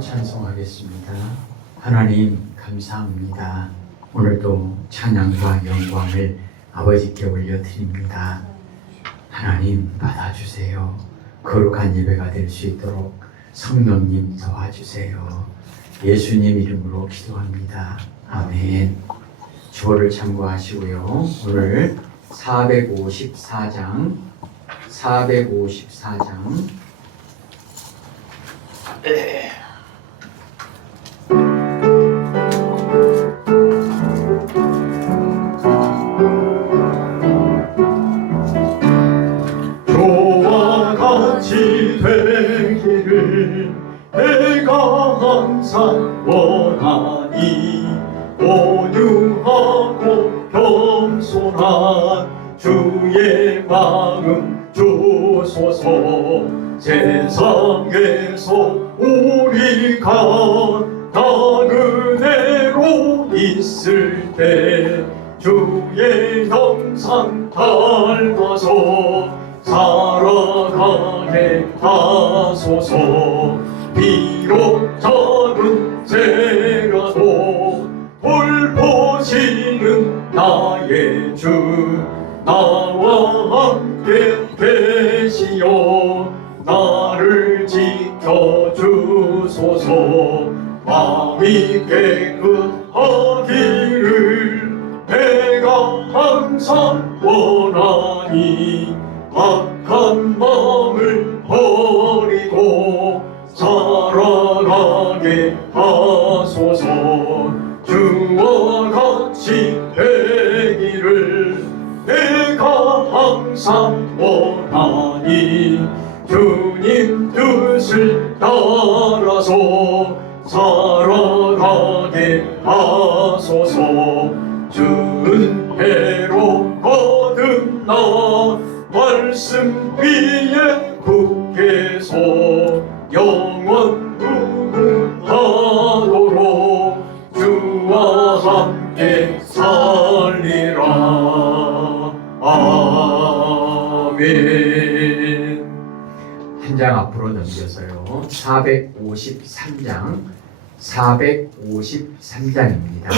찬송하겠습니다. 하나님 감사합니다. 오늘도 찬양과 영광을 아버지께 올려드립니다. 하나님 받아주세요. 거룩한 예배가 될 수 있도록 성령님 도와주세요. 예수님 이름으로 기도합니다. 아멘. 주어를 참고하시고요. 오늘 454장 저와 같이 되기를 내가 항상 원하니 온유하고 겸손한 주의 마음 주소서. 세상에서 우리가 나그네로 있을 때 주의 형상 닮아서 살아가게 하소서. 비록 작은 죄라도 돌보시는 나의 주 나와 함께 계시어 나를 지켜주소서. 마음이 깨끗하기를 내가 항상 원하니 악한 마음을 버리고 살아가게 하소서. 주와 같이 되기를 내가 항상 원하니 주님 뜻을 따라서 살아가게 하소서. 주 은혜로 거듭나 말씀 위에 굳게 서 영원 무궁하도록 주와 함께 살리라. 아멘. 한 장 앞으로 넘겨서요. 453장입니다.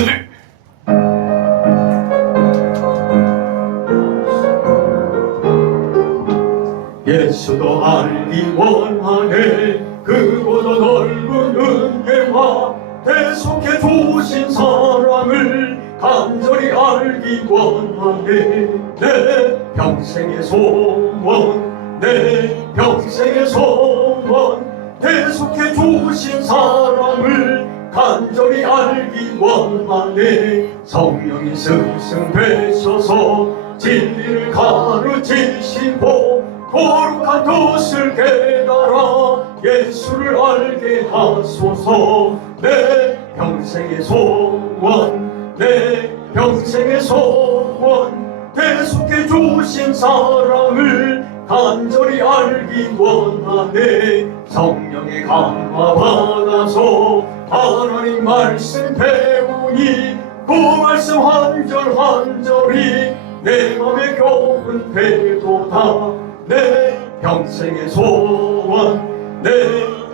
예수도 알기 원하네. 그보다 넓은 은혜와 대속해 주신 사랑을 간절히 알기 원하네. 내 평생의 소원, 내 평생의 소원, 대속해 주신 사랑을 간절히 알기 원하네. 성령이 스승되셔서 진리를 가르치시고 거룩한 뜻을 깨달아 예수를 알게 하소서. 내 평생의 소원, 내 평생의 소원, 대속해 주신 사랑을 간절히 알기 원하네. 성령의 감화 받아서 하나님 말씀 배우니 그 말씀 한 절 한 절이 내 맘에 겨운 배도다. 내 평생의 소원, 내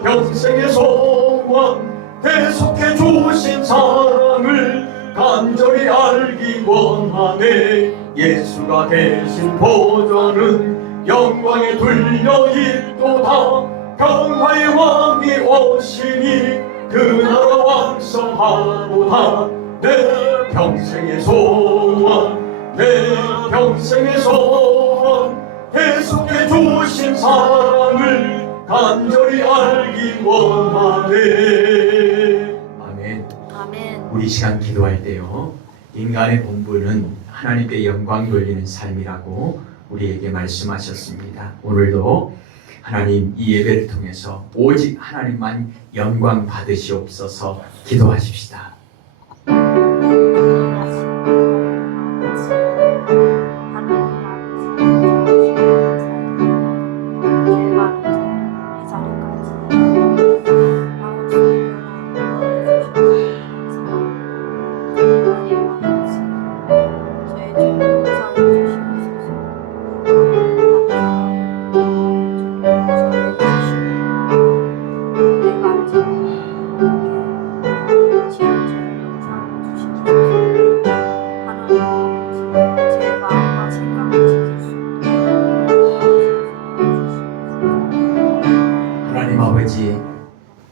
평생의 소원, 대속해 주신 사랑을 간절히 알기 원하네. 예수가 계신 보좌는 영광에 둘려 있도다. 평화의 왕이 오시니 그 나라 왕성하도다. 내 평생의 소원, 내 평생의 소원, 대속해 주신 사랑을 간절히 알기 원하네. 아멘. 아멘. 우리 시간 기도할 때요. 인간의 본분은 하나님께 영광 돌리는 삶이라고 우리에게 말씀하셨습니다. 오늘도 하나님 이 예배를 통해서 오직 하나님만 영광 받으시옵소서. 기도하십시다.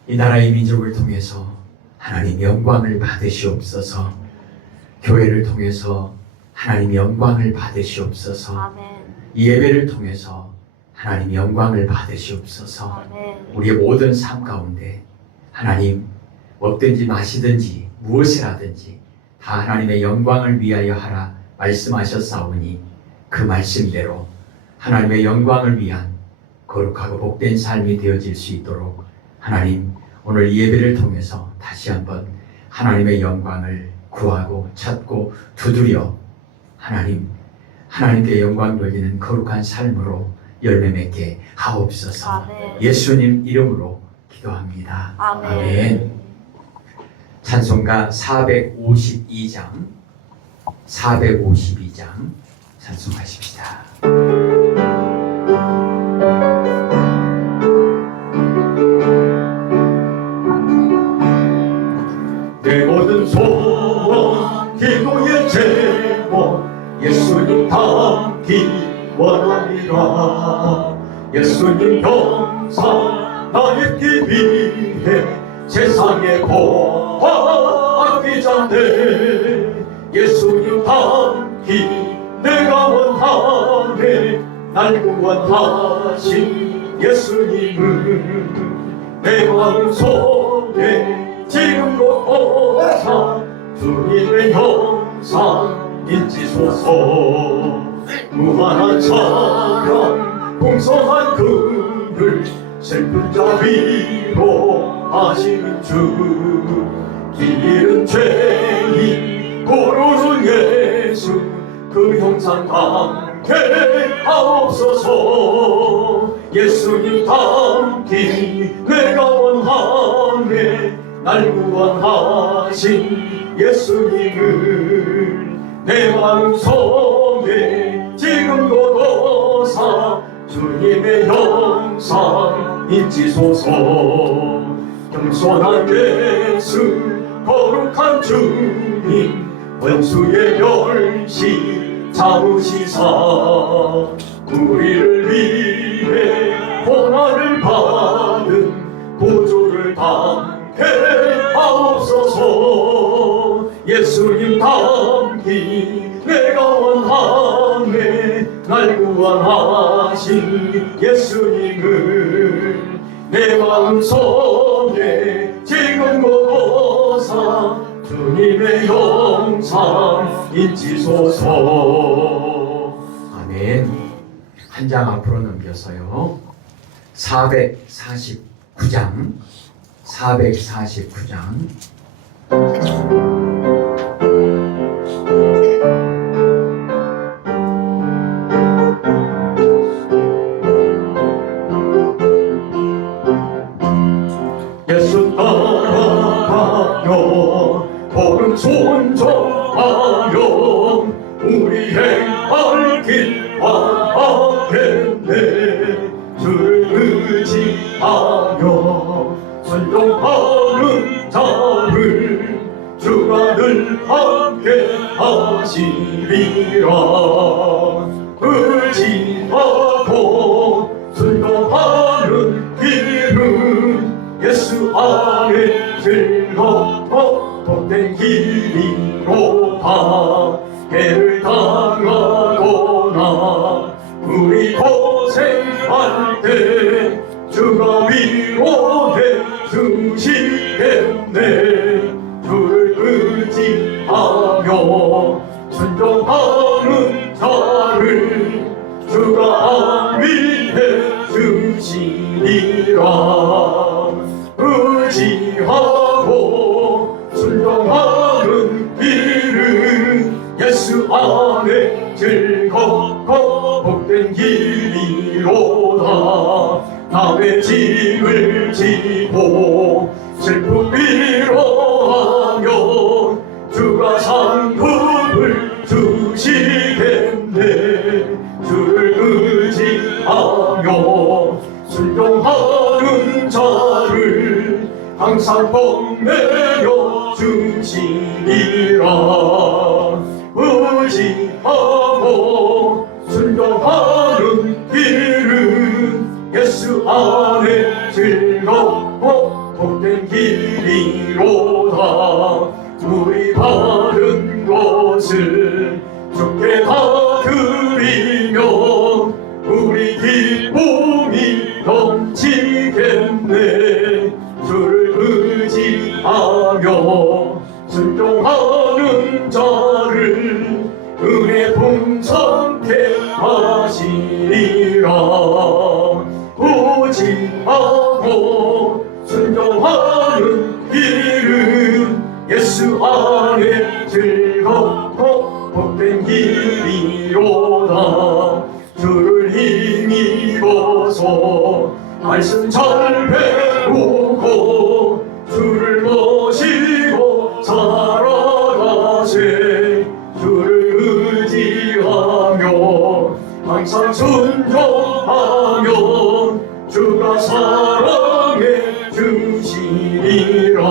이 나라의 민족을 통해서 하나님 영광을 받으시옵소서. 교회를 통해서 하나님 영광을 받으시옵소서. 아멘. 이 예배를 통해서 하나님 영광을 받으시옵소서. 아멘. 우리의 모든 삶 가운데 하나님 먹든지 마시든지 무엇을 하든지 다 하나님의 영광을 위하여 하라 말씀하셨사오니 그 말씀대로 하나님의 영광을 위한 거룩하고 복된 삶이 되어질 수 있도록 하나님 오늘 이 예배를 통해서 다시 한번 하나님의 영광을 구하고 찾고 두드려 하나님께 영광 돌리는 거룩한 삶으로 열매 맺게 하옵소서. 아멘. 예수님 이름으로 기도합니다. 아멘. 찬송가 452장 찬송하십시다. 내 모든 소원 기도의 제목 예수님 닮기 원하리라. 예수님 형상 나 입기 위해 세상에 보아기자네. 예수님 닮기 내가 원하네. 날 구원하신 예수님을 내 마음속에 지금도 항상 주님의 형상 인지소서. 무한한 사랑 공성한 그를 슬픈 자 위로 하시는 주. 길은 죄인 고르는 예수 그 형상 담게 하옵소서. 예수님 닮기 내가 원하네. 날 구원하신 예수님을 내 마음속에 지금도 도사 주님의 형상 인지소서. 겸손한 예수 거룩한 주님 원수의 멸시 잡으시사 우리를 위해 고난을 받은 구주를 담게 하옵소서. 예수님 닮기 내가 원하네. 날 구원하신 예수님을 내 마음속에 지금도 보사 주님의 형상 인지소서. 아멘. 한 장 앞으로 넘겨서요. 449장 예수 따라가며 복음 순종하여 우리 행할 길 완하겠네. 주를 의지하며 순종하는 자를 주가 늘 함께 하시리라. 의지하고 순종하는 길은 예수 안에 즐거워 복된 길이로다. 해를 당하거나 우리 고생할 때 주가 위로해 주시겠네. 주를 의지하며 순종하는 자를 주가 안위해 주시리라. 의지하고 순종하는 길은 예수 안에 즐겁고 복된 길이로다. 남의 짐을 지고 슬픔 위로하며 주가 상급을 주시겠네. 주를 의지하며 순종하는 자를 항상 복내려 주시리라. 의지하고 순종하는 길은 예수 안에 즐겁고 복된 예수 안에 즐겁고 복된 길이로다. 주를 힘입어서 말씀 잘 배우고 주를 모시고 살아가세. 주를 의지하며 항상 순종하면 주가 사랑해 주시리라.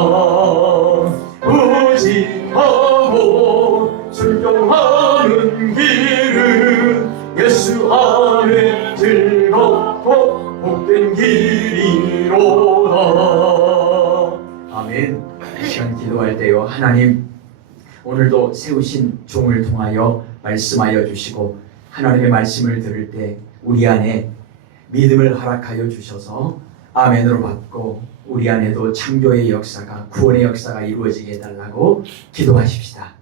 의지하고 순종하는 길은 예수 안에 즐겁고 복된 길이로다. 아멘. 이 시간 기도할 때요, 하나님 오늘도 세우신 종을 통하여 말씀하여 주시고 하나님의 말씀을 들을 때 우리 안에 믿음을 허락하여 주셔서 아멘으로 받고 우리 안에도 창조의 역사가, 구원의 역사가 이루어지게 해달라고 기도하십시다.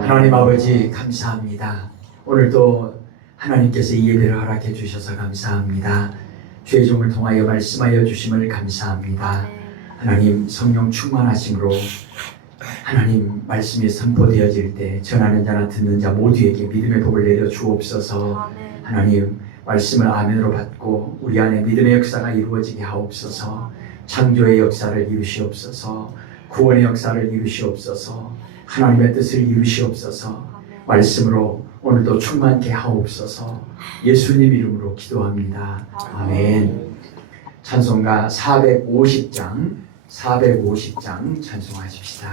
하나님 아버지 감사합니다. 오늘도 하나님께서 이 예배를 허락해 주셔서 감사합니다. 주의 종을 통하여 말씀하여 주심을 감사합니다. 하나님 성령 충만하심으로 하나님 말씀이 선포되어질 때 전하는 자나 듣는 자 모두에게 믿음의 복을 내려 주옵소서. 하나님 말씀을 아멘으로 받고 우리 안에 믿음의 역사가 이루어지게 하옵소서. 창조의 역사를 이루시옵소서. 구원의 역사를 이루시옵소서. 하나님의 뜻을 이루시옵소서. 말씀으로 오늘도 충만케 하옵소서. 예수님 이름으로 기도합니다. 아멘. 찬송가 450장 찬송하십시다.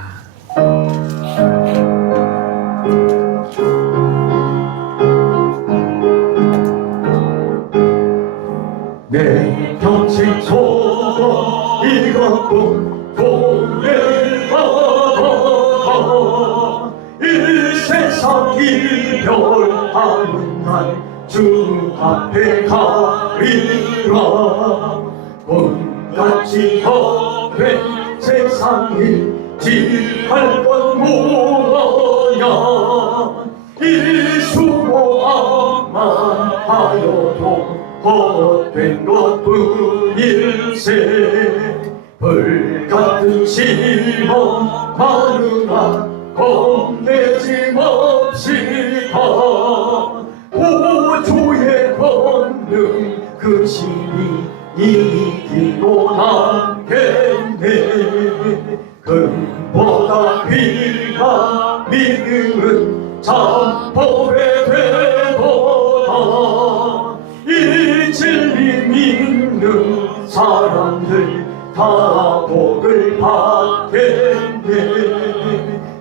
내 평생 소원 이것뿐 동네 바다가 이 세상 이별하는 날 주 앞에 가리라. 꿈같이 헛된 세상이 지할 것 뭐냐. 이 수고함만 하여도 헛된 것뿐일세. 불같은 시험 마누라 겁내지 맙시다. 보조의 권능 그 신이 이기고 남겠네. 금보다 귀가 믿음은 참법의 되도다. 이 진리 믿는 사람들 다 복을 받겠네.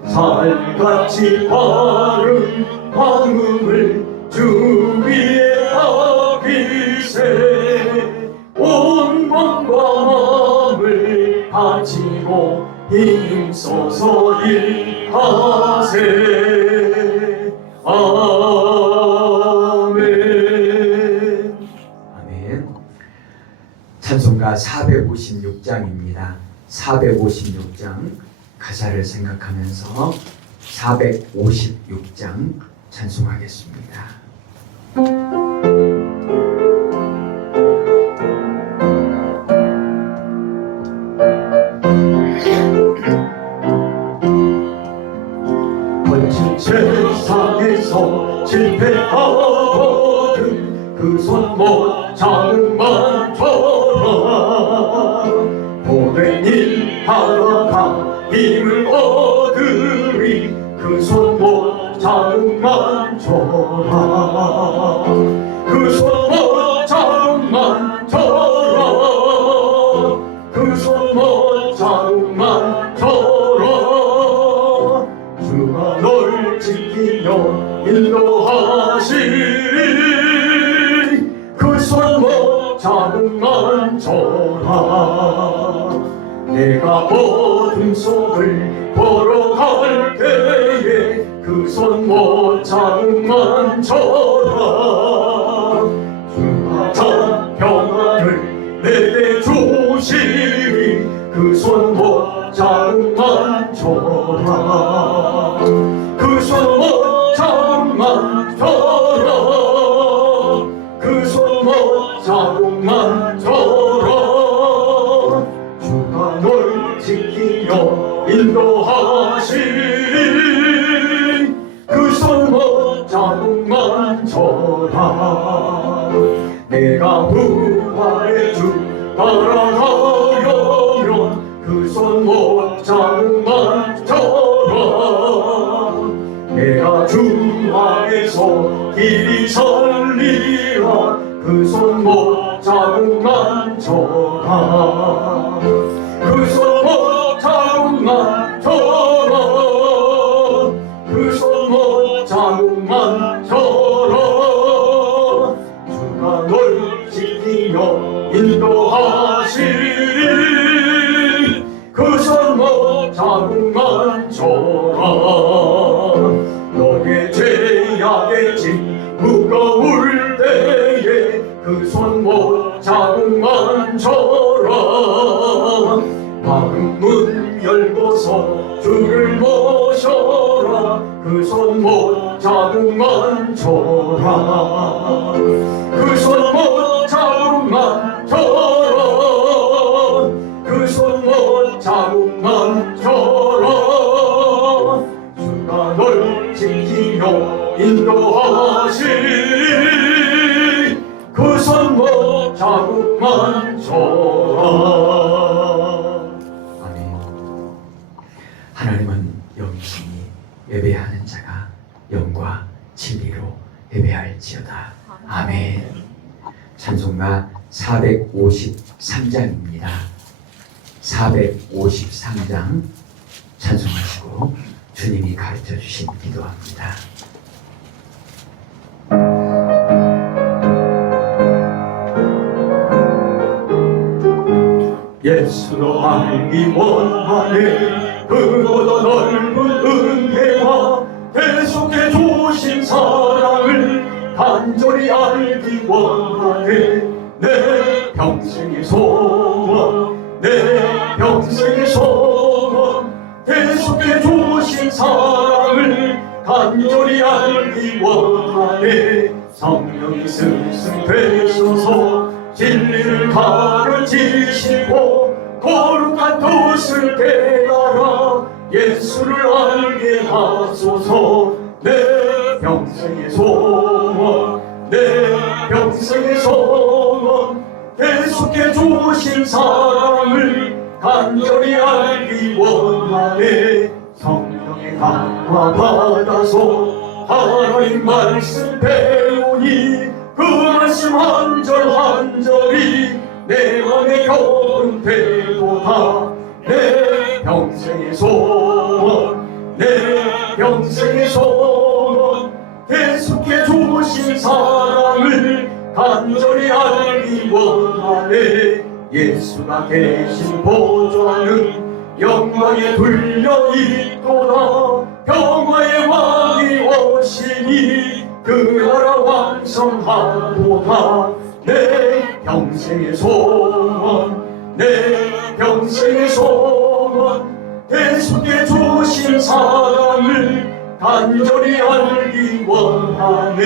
살같이 바른 방음을 주 위에 하기세. 온 몸과 마음을 가지고 힘써서 일하세. 아멘. 아멘. 찬송가 456장입니다. 456장 가사를 생각하면서 456장 찬송하겠습니다. 거친 세상에서 실패하거든 그 손 못 잡음만 줘라. 보낸 일 하다가 힘을 얻으리 그 손 못 잡음만 줘라. 그 손 못 잡음만 줘라. 그 손 못 잡음만 줘라. 주가 널 지키며 인도하시리. 그 멈춰라. 주가 참 평안을 내게 주시리. 그 손 못 잡으면 줘라. 그 손 못 잡으면 줘라. 그 손 못 잡으면 줘라. 주가 널 지키며 인도하시리. 그 손 못 잡으면 줘라. 내가 부활의 주 따라가려면 그 손 못 잡으면 줘라. 내가 주 안에서 길이 설리라. 그 손 못 잡으면 줘라. 그 손 못 잡으면 줘라. 그 손 못 잡으면 줘라. 주가 널 지키며 인도하시리. 그 손 못 잡으면 줘라. 너의 죄악의 짐 무거울 때에 그 손 못 잡으면 줘라. 마음 문 열고서 주를 모셔라. 그 손 못 잡으면 줘라. 그 손 못 잡으면 줘라. 그 손 못 잡으면 줘라. 주가 널 지키며 인도하시리. 그 손 못 잡으면 줘라. 아멘. 하나님은 영신이 예배하는 자가 영과 진리로 예배할지어다. 아멘. 찬송가 453장입니다. 453장 찬송하시고 주님이 가르쳐 주신 기도합니다. 예수로 알기 원하네. 그보다 넓은 은혜와 계속해 주신 사랑을 간절히 알기 원하네. 내 평생의 소원, 내 평생의 소원, 계속해 주신 사랑을 간절히 알기 원하네. 성령이 스승되셔서 진리를 가르치시고 거룩한 뜻을 깨달아 예수를 알게 하소서. 내 평생의 소원, 내 평생의 소원, 계속해 주신 사랑을 간절히 알기 원하네. 성령의 강화 받아서 하나님 말씀 배우니 그 말씀 한 절 한 절이 내 맘에 겨운되도다. 내 평생의 소원, 내 평생의 소원, 계속해 주신 사랑을 간절히 알기 원하네. 예수가 계신 보좌는 영광에 둘려 있도다. 평화의 왕이 오시니 그 나라 왕성하도다. 내 평생의 소원, 내 평생의 소원, 계속해 주신 사랑을 간절히 알기 원하네.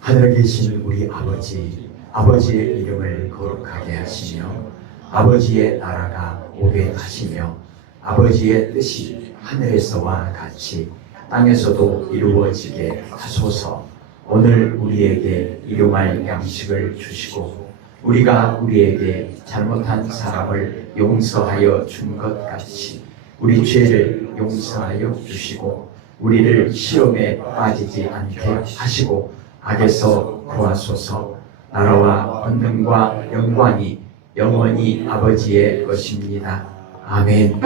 하늘에 계신 우리 아버지, 아버지의 이름을 거룩하게 하시며 아버지의 나라가 오게 하시며 아버지의 뜻이 하늘에서와 같이 땅에서도 이루어지게 하소서. 오늘 우리에게 일용할 양식을 주시고 우리가 우리에게 잘못한 사람을 용서하여 준 것 같이 우리 죄를 용서하여 주시고 우리를 시험에 빠지지 않게 하시고 악에서 구하소서. 나라와 권능과 영광이 영원히 아버지의 것입니다. 아멘.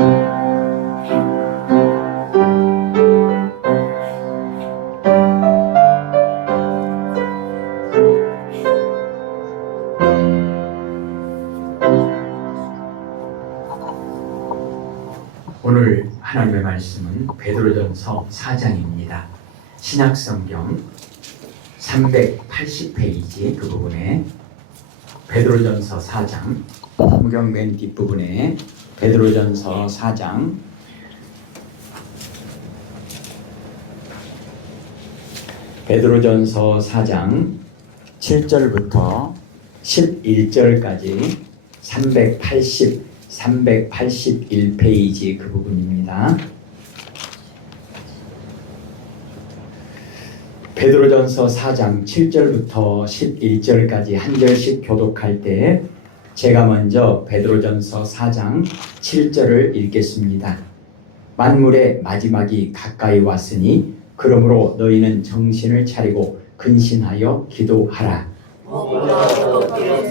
오늘 하나님의 말씀은 베드로전서 4장입니다. 신약성경 380페이지 그 부분에 베드로전서 4장, 성경 맨 뒷부분에 베드로전서 4장 베드로전서 4장 7절부터 11절까지 381페이지 그 부분입니다. 베드로전서 4장 7절부터 11절까지 한 절씩 교독할 때 제가 먼저 베드로전서 4장 7절을 읽겠습니다. 만물의 마지막이 가까이 왔으니 그러므로 너희는 정신을 차리고 근신하여 기도하라. 무엇보다 그것들을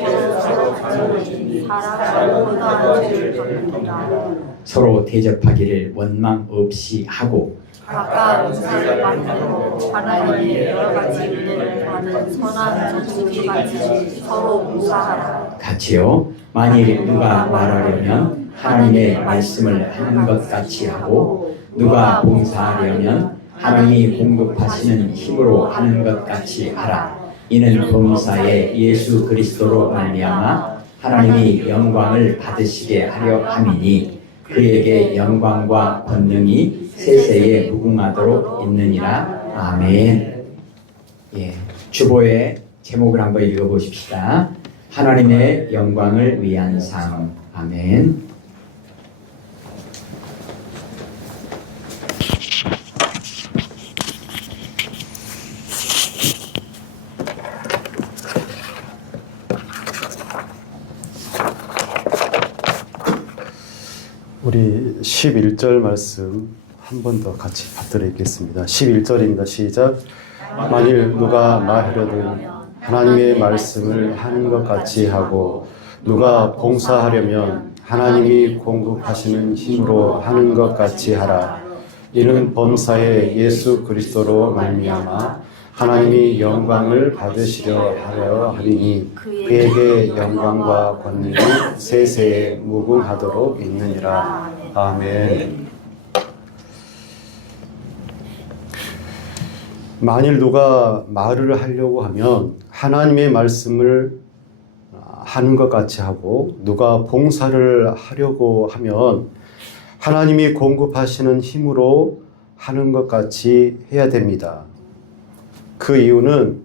사랑보다 죄를 덮는다. 서로 대접하기를 원망 없이 하고 각각 은사를 받고 하나님의 여러 가지 은혜를 받은 선한 전수기같이 서로 봉사하라. 같이요. 만일 누가 말하려면 하나님의 말씀을 하는 것 같이 하고 누가 봉사하려면 하나님이 공급하시는 힘으로 하는 것 같이 하라. 이는 범사에 예수 그리스도로 말미암아 하나님이 영광을 받으시게 하려 함이니 그에게 영광과 권능이 세세에 무궁하도록 있느니라. 아멘. 예, 주보의 제목을 한번 읽어보십시다. 하나님의 영광을 위한 삶. 아멘. 우리 11절 말씀 한 번 더 같이 받들어 읽겠습니다. 11절입니다. 시작. 만일 누가 말하려든 하나님의 말씀을 하는 것 같이 하고 누가 봉사하려면 하나님이 공급하시는 힘으로 하는 것 같이 하라. 이는 범사에 예수 그리스도로 말미암아 하나님이 영광을 받으시려 하려 하리니 그에게 영광과 권능이 세세에 무궁하도록 있느니라. 아멘. 만일 누가 말을 하려고 하면 하나님의 말씀을 하는 것 같이 하고 누가 봉사를 하려고 하면 하나님이 공급하시는 힘으로 하는 것 같이 해야 됩니다. 그 이유는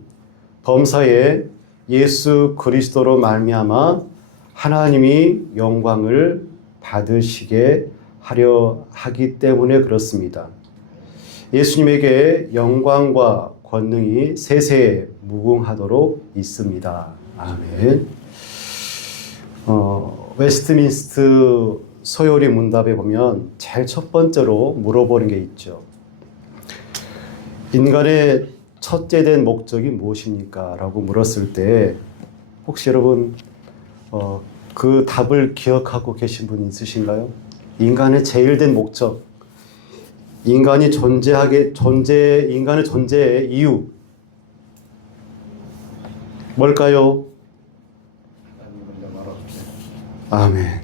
범사에 예수 그리스도로 말미암아 하나님이 영광을 받으시게 하려 하기 때문에 그렇습니다. 예수님에게 영광과 권능이 세세에 무궁하도록 있습니다. 아멘. 웨스트민스터 소요리 문답에 보면 제일 첫 번째로 물어보는 게 있죠. 인간의 첫째 된 목적이 무엇입니까? 라고 물었을 때 혹시 여러분 그 답을 기억하고 계신 분 있으신가요? 인간의 제일 된 목적, 인간의 존재의 이유 뭘까요? 아멘.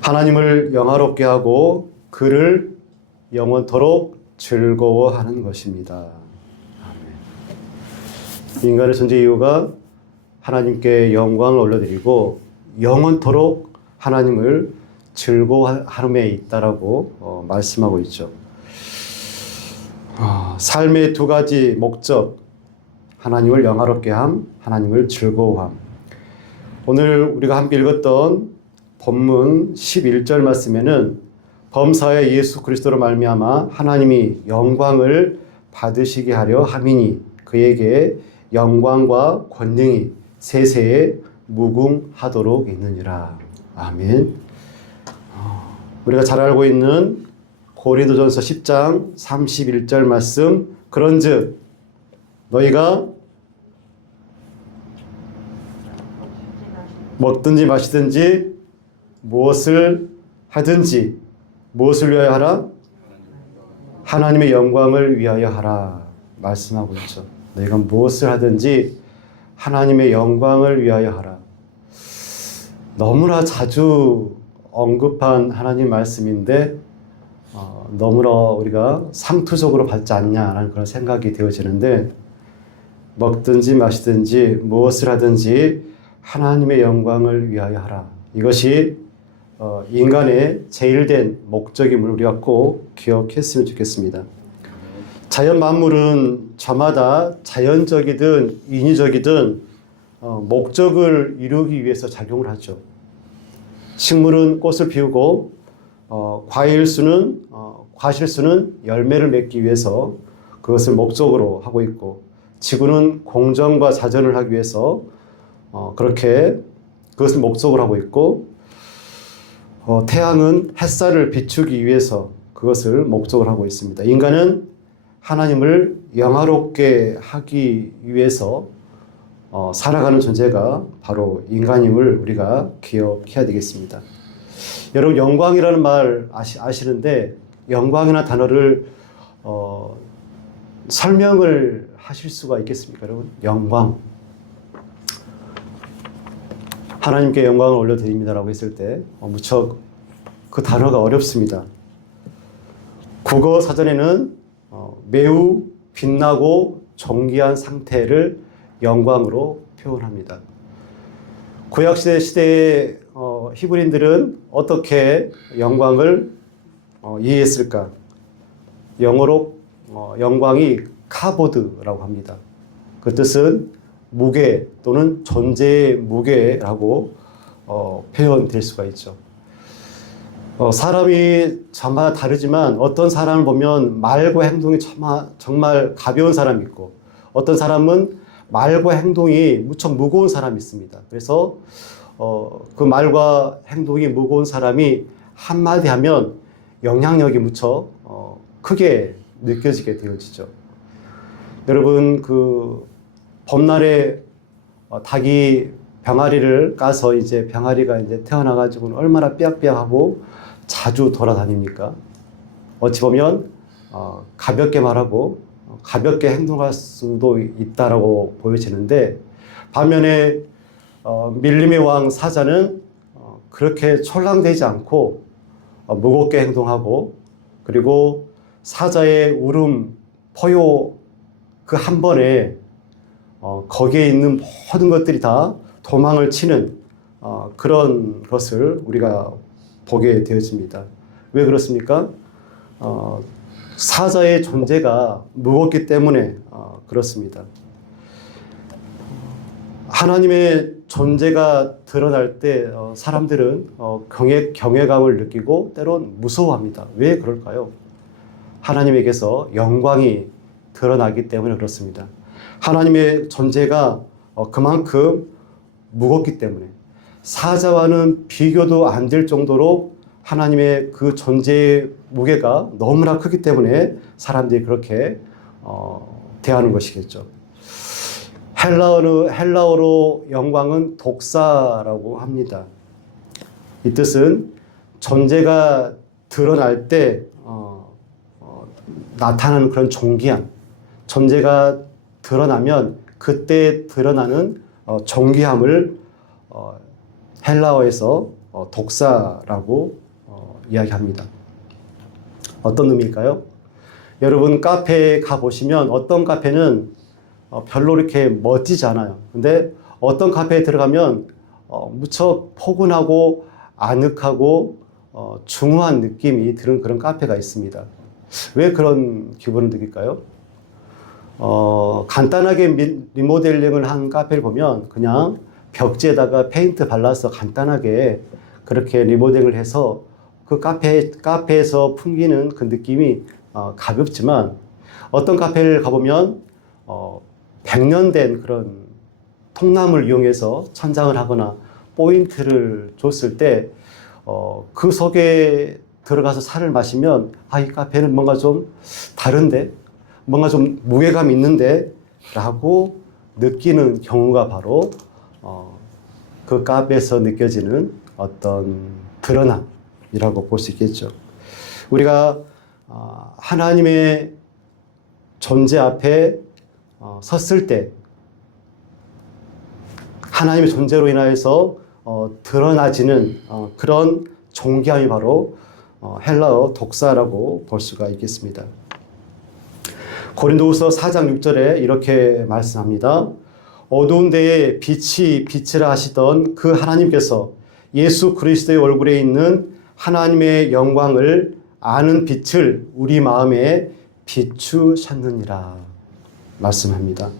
하나님을 영화롭게 하고 그를 영원토록 즐거워하는 것입니다. 아멘. 인간의 존재 이유가 하나님께 영광을 올려드리고 영원토록 하나님을 즐거워함에 있다라고 말씀하고 있죠. 삶의 두 가지 목적, 하나님을 영화롭게 함, 하나님을 즐거워함. 오늘 우리가 함께 읽었던 본문 11절 말씀에는 범사에 예수 그리스도로 말미암아 하나님이 영광을 받으시게 하려 함이니 그에게 영광과 권능이 세세에 무궁하도록 있느니라. 아멘. 우리가 잘 알고 있는 고린도전서 10장 31절 말씀, 그런즉 너희가 먹든지 마시든지 무엇을 하든지 무엇을 위하여 하라? 하나님의 영광을 위하여 하라 말씀하고 있죠. 너희가 무엇을 하든지 하나님의 영광을 위하여 하라. 너무나 자주 언급한 하나님 말씀인데 너무나 우리가 상투적으로 받지 않냐라는 그런 생각이 되어지는데, 먹든지 마시든지 무엇을 하든지 하나님의 영광을 위하여 하라. 이것이 인간의 제일된 목적임을 우리가 꼭 기억했으면 좋겠습니다. 자연 만물은 저마다 자연적이든 인위적이든 목적을 이루기 위해서 작용을 하죠. 식물은 꽃을 피우고 과실수는 열매를 맺기 위해서 그것을 목적으로 하고 있고, 지구는 공정과 자전을 하기 위해서 그렇게 그것을 목적으로 하고 있고, 태양은 햇살을 비추기 위해서 그것을 목적으로 하고 있습니다. 인간은 하나님을 영화롭게 하기 위해서 살아가는 존재가 바로 인간임을 우리가 기억해야 되겠습니다. 여러분, 영광이라는 말 아시는데, 영광이라는 단어를 설명을 하실 수가 있겠습니까, 여러분? 영광. 하나님께 영광을 올려드립니다라고 했을 때 무척 그 단어가 어렵습니다. 국어 사전에는 매우 빛나고 존귀한 상태를 영광으로 표현합니다. 구약시대의 히브리인들은 어떻게 영광을 이해했을까? 영어로 영광이 카보드라고 합니다. 그 뜻은 무게 또는 존재의 무게라고 표현될 수가 있죠. 사람이 저마다 다르지만 어떤 사람을 보면 말과 행동이 정말 가벼운 사람이 있고, 어떤 사람은 말과 행동이 무척 무거운 사람이 있습니다. 그래서 그 말과 행동이 무거운 사람이 한마디 하면 영향력이 무척 크게 느껴지게 되어지죠. 여러분, 그 봄날에 닭이 병아리를 까서 이제 병아리가 이제 태어나가지고는 얼마나 삐약삐약하고 자주 돌아다닙니까? 어찌 보면 가볍게 말하고 가볍게 행동할 수도 있다라고 보여지는데, 반면에 밀림의 왕 사자는 그렇게 촐랑대지 않고 무겁게 행동하고, 그리고 사자의 울음, 포효 그 한 번에 거기에 있는 모든 것들이 다 도망을 치는 그런 것을 우리가 보게 되어집니다. 왜 그렇습니까? 사자의 존재가 무겁기 때문에 그렇습니다. 하나님의 존재가 드러날 때 사람들은 경외감을 느끼고 때론 무서워합니다. 왜 그럴까요? 하나님에게서 영광이 드러나기 때문에 그렇습니다. 하나님의 존재가 그만큼 무겁기 때문에, 사자와는 비교도 안 될 정도로 하나님의 그 존재의 무게가 너무나 크기 때문에 사람들이 그렇게 대하는 것이겠죠. 헬라어로 영광은 독사라고 합니다. 이 뜻은 존재가 드러날 때 나타나는 그런 존귀함, 존재가 드러나면 그때 드러나는 존귀함을 헬라어에서 독사라고 이야기합니다. 어떤 의미일까요? 여러분, 카페에 가보시면 어떤 카페는 별로 이렇게 멋지지 않아요. 근데 어떤 카페에 들어가면 무척 포근하고 아늑하고 중후한 느낌이 드는 그런 카페가 있습니다. 왜 그런 기분을 느낄까요? 간단하게 리모델링을 한 카페를 보면 그냥 벽지에다가 페인트 발라서 간단하게 그렇게 리모델링을 해서 그 카페에서 풍기는 그 느낌이 가볍지만, 어떤 카페를 가보면 100년 된 그런 통나무를 이용해서 천장을 하거나 포인트를 줬을 때 그 속에 들어가서 차를 마시면 이 카페는 뭔가 좀 다른데, 뭔가 좀 무게감 있는데 라고 느끼는 경우가 바로 그 카페에서 느껴지는 어떤 드러남이라고 볼 수 있겠죠. 우리가 하나님의 존재 앞에 섰을 때 하나님의 존재로 인하여서 드러나지는 그런 존귀함이 바로 헬라어 독사라고 볼 수가 있겠습니다. 고린도후서 4장 6절에 이렇게 말씀합니다. 어두운 데에 빛이 빛이라 하시던 그 하나님께서 예수 그리스도의 얼굴에 있는 하나님의 영광을 아는 빛을 우리 마음에 비추셨느니라 말씀합니다.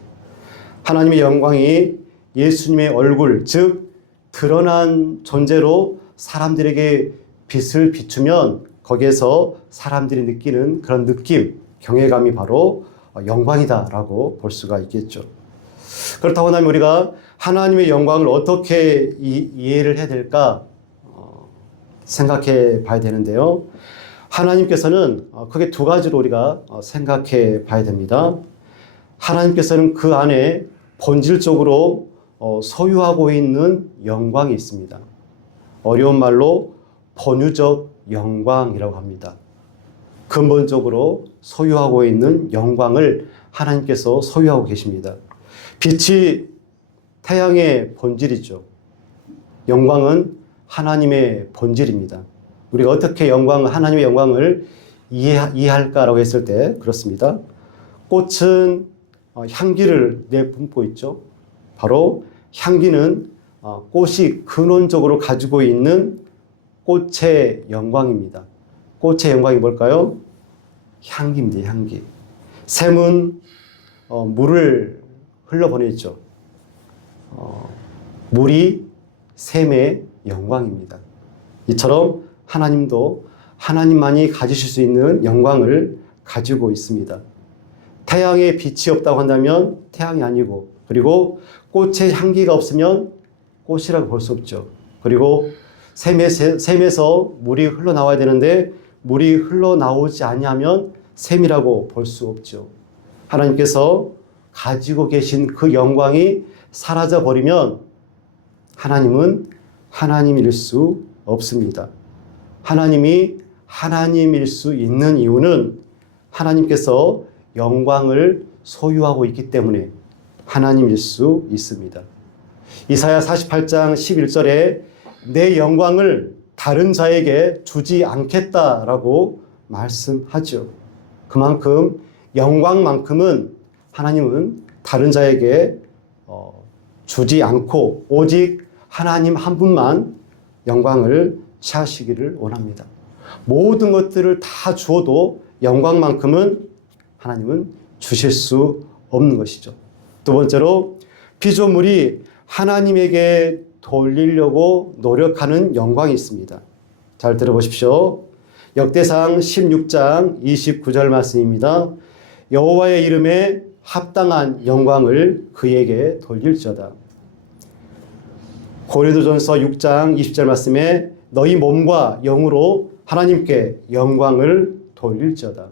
하나님의 영광이 예수님의 얼굴, 즉 드러난 존재로 사람들에게 빛을 비추면 거기에서 사람들이 느끼는 그런 느낌, 경외감이 바로 영광이다라고 볼 수가 있겠죠. 그렇다고 한다면 우리가 하나님의 영광을 어떻게 이해를 해야 될까 생각해 봐야 되는데요. 하나님께서는 크게 두 가지로 우리가 생각해 봐야 됩니다. 하나님께서는 그 안에 본질적으로 소유하고 있는 영광이 있습니다. 어려운 말로 본유적 영광이라고 합니다. 근본적으로 소유하고 있는 영광을 하나님께서 소유하고 계십니다. 빛이 태양의 본질이죠. 영광은 하나님의 본질입니다. 우리가 어떻게 하나님의 영광을 이해할까라고 했을 때 그렇습니다. 꽃은 향기를 내뿜고 있죠. 바로 향기는 꽃이 근원적으로 가지고 있는 꽃의 영광입니다. 꽃의 영광이 뭘까요? 향기입니다. 향기. 샘은 물을 흘러보내죠. 물이 샘의 영광입니다. 이처럼 하나님도 하나님만이 가지실 수 있는 영광을 가지고 있습니다. 태양에 빛이 없다고 한다면 태양이 아니고, 그리고 꽃의 향기가 없으면 꽃이라고 볼 수 없죠. 그리고 샘에서 물이 흘러나와야 되는데 물이 흘러나오지 않으면 샘이라고 볼 수 없죠. 하나님께서 가지고 계신 그 영광이 사라져 버리면 하나님은 하나님일 수 없습니다. 하나님이 하나님일 수 있는 이유는 하나님께서 영광을 소유하고 있기 때문에 하나님일 수 있습니다. 이사야 48장 11절에 내 영광을 다른 자에게 주지 않겠다라고 말씀하죠. 그만큼 영광만큼은 하나님은 다른 자에게 주지 않고 오직 하나님 한 분만 영광을 취하시기를 원합니다. 모든 것들을 다 주어도 영광만큼은 하나님은 주실 수 없는 것이죠. 두 번째로 피조물이 하나님에게 돌리려고 노력하는 영광이 있습니다. 잘 들어보십시오. 역대상 16장 29절 말씀입니다. 여호와의 이름에 합당한 영광을 그에게 돌릴지어다. 고린도전서 6장 20절 말씀에 너희 몸과 영으로 하나님께 영광을 돌릴지어다.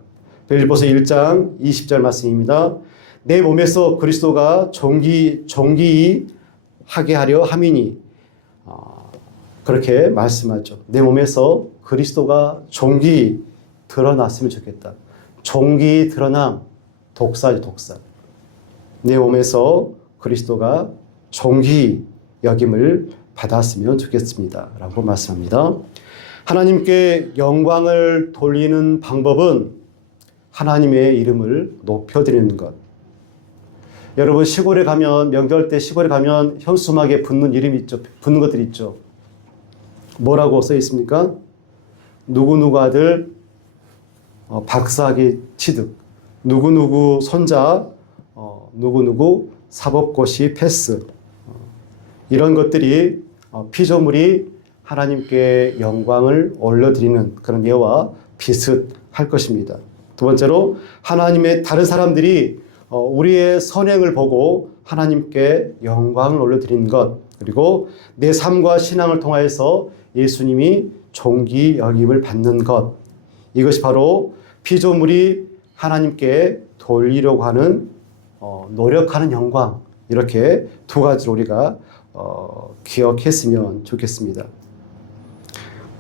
빌립보서 1장 20절 말씀입니다. 내 몸에서 그리스도가 존귀하게 하려 함이니 그렇게 말씀하죠. 내 몸에서 그리스도가 존귀 드러났으면 좋겠다. 존귀 드러남, 독사죠, 독사. 내 몸에서 그리스도가 존귀 여김을 받았으면 좋겠습니다. 라고 말씀합니다. 하나님께 영광을 돌리는 방법은 하나님의 이름을 높여드리는 것. 여러분 시골에 가면, 명절 때 시골에 가면 현수막에 붙는 이름이 있죠. 붙는 것들이 있죠. 뭐라고 써 있습니까? 누구누구 아들 박사학위 취득, 누구누구 손자 누구누구 사법고시 패스. 이런 것들이 피조물이 하나님께 영광을 올려드리는 그런 예와 비슷할 것입니다. 두 번째로 하나님의 다른 사람들이 우리의 선행을 보고 하나님께 영광을 올려드리는 것, 그리고 내 삶과 신앙을 통하여서 예수님이 존귀 여김을 받는 것, 이것이 바로 피조물이 하나님께 돌리려고 하는 노력하는 영광, 이렇게 두 가지로 우리가 기억했으면 좋겠습니다.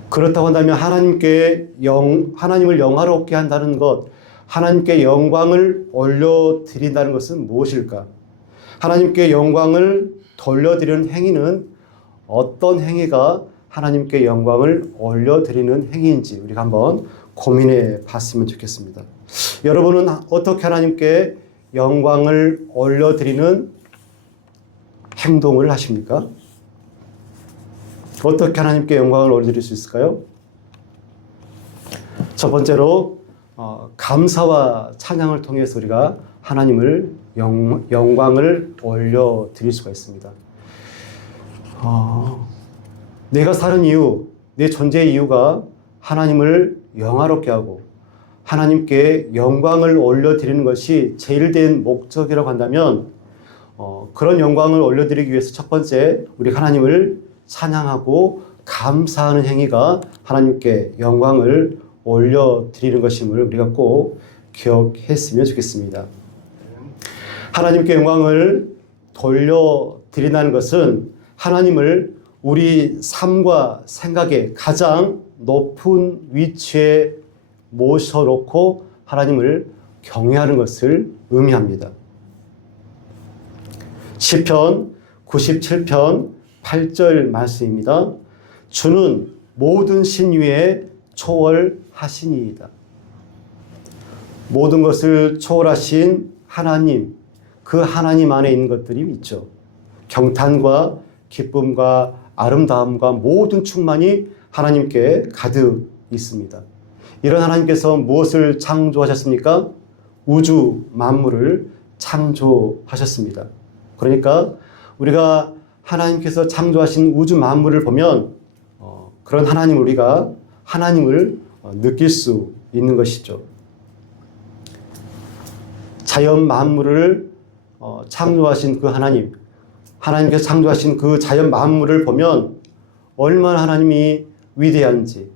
그렇다고 한다면 하나님을 영화롭게 한다는 것, 하나님께 영광을 올려드린다는 것은 무엇일까? 하나님께 영광을 돌려드리는 행위는 어떤 행위가 하나님께 영광을 올려드리는 행위인지 우리가 한번 고민해 봤으면 좋겠습니다. 여러분은 어떻게 하나님께 영광을 올려드리는 행동을 하십니까? 어떻게 하나님께 영광을 올려드릴 수 있을까요? 첫 번째로 감사와 찬양을 통해서 우리가 하나님을 영광을 올려드릴 수가 있습니다. 내가 사는 이유, 내 존재의 이유가 하나님을 영화롭게 하고 하나님께 영광을 올려드리는 것이 제일 된 목적이라고 한다면 그런 영광을 올려드리기 위해서 첫 번째 우리 하나님을 찬양하고 감사하는 행위가 하나님께 영광을 올려드리는 것임을 우리가 꼭 기억했으면 좋겠습니다. 하나님께 영광을 돌려드린다는 것은 하나님을 우리 삶과 생각에 가장 높은 위치에 모셔놓고 하나님을 경외하는 것을 의미합니다. 시편 97편 8절 말씀입니다. 주는 모든 신 위에 초월하시니이다. 모든 것을 초월하신 하나님, 그 하나님 안에 있는 것들이 있죠. 경탄과 기쁨과 아름다움과 모든 충만이 하나님께 가득 있습니다. 이런 하나님께서 무엇을 창조하셨습니까? 우주 만물을 창조하셨습니다. 그러니까 우리가 하나님께서 창조하신 우주 만물을 보면 그런 하나님을 우리가 하나님을 느낄 수 있는 것이죠. 자연 만물을 창조하신 그 하나님, 하나님께서 창조하신 그 자연 만물을 보면 얼마나 하나님이 위대한지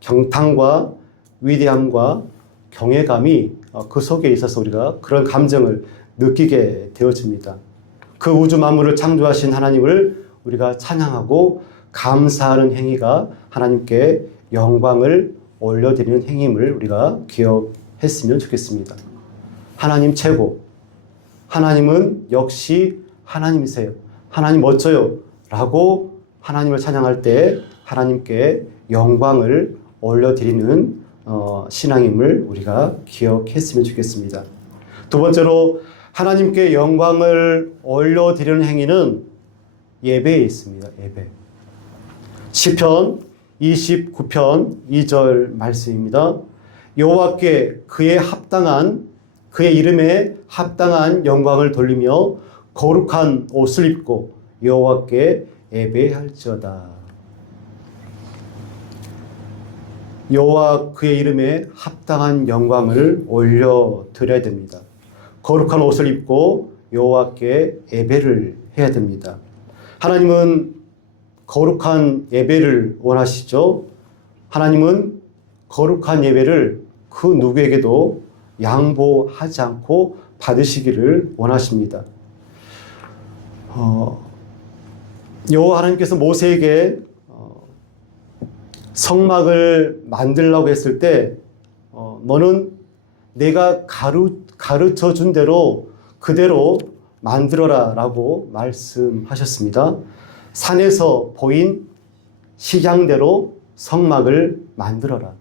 경탄과 위대함과 경외감이 그 속에 있어서 우리가 그런 감정을 느끼게 되어집니다. 그 우주 만물을 창조하신 하나님을 우리가 찬양하고 감사하는 행위가 하나님께 영광을 올려드리는 행위임을 우리가 기억했으면 좋겠습니다. 하나님 최고, 하나님은 역시 하나님이세요. 하나님 멋져요 라고 하나님을 찬양할 때 하나님께 영광을 올려드리는 신앙임을 우리가 기억했으면 좋겠습니다. 두 번째로 하나님께 영광을 올려드리는 행위는 예배에 있습니다. 예배. 시편 29편 2절 말씀입니다. 여호와께 그의 이름에 합당한 영광을 돌리며 거룩한 옷을 입고 여호와께 예배할지어다. 여호와 그의 이름에 합당한 영광을 올려드려야 됩니다. 거룩한 옷을 입고 여호와께 예배를 해야 됩니다. 하나님은 거룩한 예배를 원하시죠. 하나님은 거룩한 예배를 그 누구에게도 양보하지 않고 받으시기를 원하십니다. 여호와 하나님께서 모세에게 성막을 만들라고 했을 때 너는 내가 가르쳐 준 대로 그대로 만들어라 라고 말씀하셨습니다. 산에서 보인 식양대로 성막을 만들어라.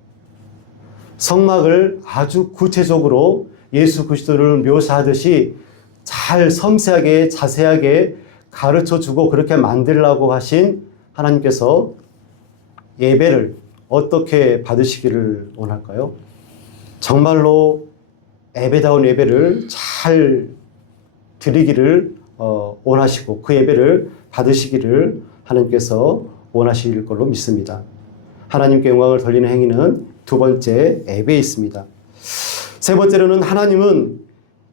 성막을 아주 구체적으로 예수 그리스도를 묘사하듯이 잘 섬세하게 자세하게 가르쳐주고 그렇게 만들라고 하신 하나님께서 예배를 어떻게 받으시기를 원할까요? 정말로 예배다운 예배를 잘 드리기를 원하시고 그 예배를 받으시기를 하나님께서 원하실 걸로 믿습니다. 하나님께 영광을 돌리는 행위는 두 번째 예배에 있습니다. 세 번째로는 하나님은